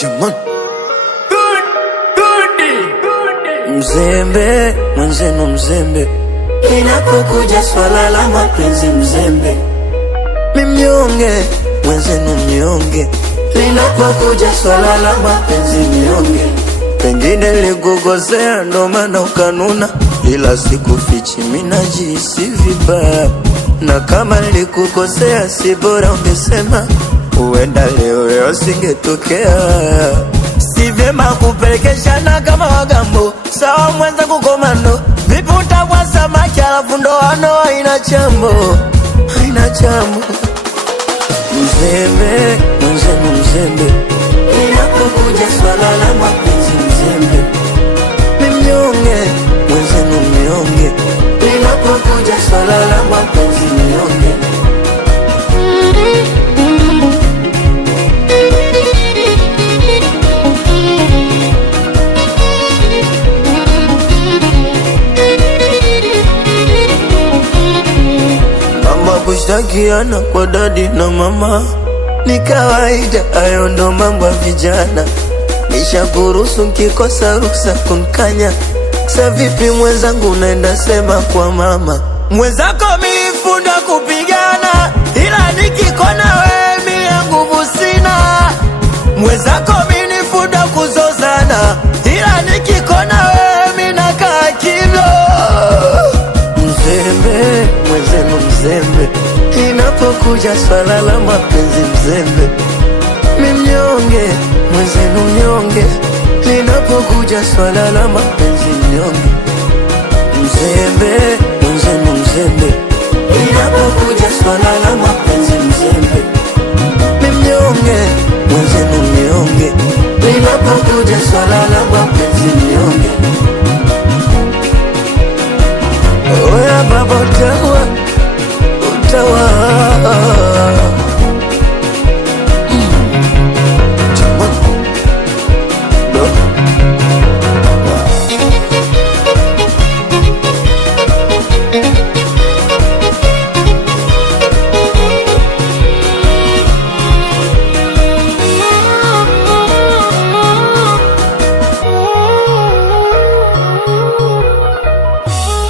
Jamani, mzembe mwenzenu mzembe, inapokuja swala la mapenzi mzembe. Mimnyonge mwenzenu mnyonge, linapokuja swala la mapenzi mnyonge. Pengine likukosea ndo maana ukanuna, ila sikufichi mina jihisi vibaya. Na kama likukosea si bora ungesema, uenda leo singetokea. Si vyema kupelekeshana kama wagambo, sawa mwenza kukomando. Vipi utakuwa samaki alafu ndoano haina chambo, haina chambo. Mzembe mwenzenu mzembe, inapokuja swala la mapenzi mzembe. Mimnyonge mwenzenu mnyonge, inapokuja swala la mapenzi mnyonge. Kushtakiana kwa dadi na mama ni kawaida, ayo ndo mambo ya vijana. Nishakuruhusu nkikosa ruksa kunkanya. Sa vipi mwenzangu unaenda sema kwa mama mwenzako milifunda kupigana, ila nikikona wewe mie nguvu sina. Mwenzako milifunda kuzozana, ila nikikona wewe mina kaa kimlo. Mzembe mwenzenu mzembe, inapokuja swala la mapenzi mzembe. Mimnyonge mwenzenu mnyonge, linapokuja swala la mapenzi mnyonge. Mzembe mwenzenu mzembe, inapokuja swala la mapenzi mzembe. Mimnyonge mwenzenu mnyonge, linapokuja swala la mapenzi mnyonge. Oya baba utawa, utawa.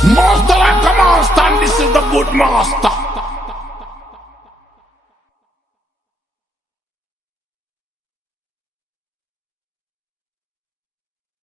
Master like a master, and this is the good master.